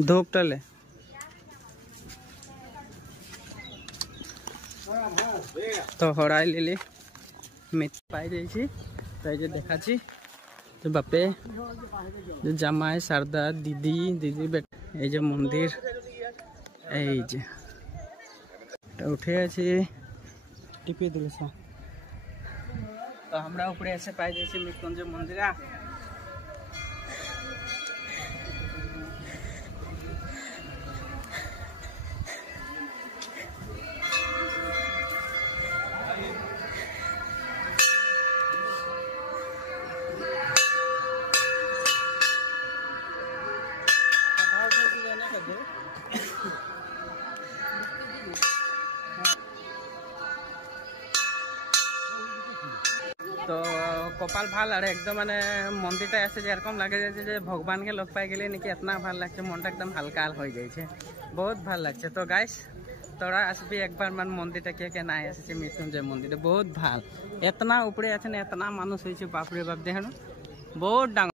ধূপটালে তো Horai lily meet পাই যাইছি তাই যে দেখাচ্ছি তো বাপে জামাই সারদা দিদি দিদি বেটা এই যে মন্দির এই যে উঠে আছি টিপে দিল তো আমরা উপরে এসে পাই যাইছি মৃত্যুঞ্জয় মন্দিরা तो कपाल ভাল আর একদম মানে মন্দিরটা এসে যেরকম লাগে যাচ্ছে যে ভগবানকে লোক পাই গেলে নাকি এত ভাল লাগছে মনটা একদম হালকা হয়ে যাচ্ছে বহুত ভাল লাগছে তো গাইস তোরা আসবি একবার মান মন্দিরটা কে না এসেছে মৃত্যুঞ্জয় মন্দিরে বহুত ভাল এতনা উপরে আছেন এতনা মানুষ হয়েছে বাপরে বাপ দেখেন বহুত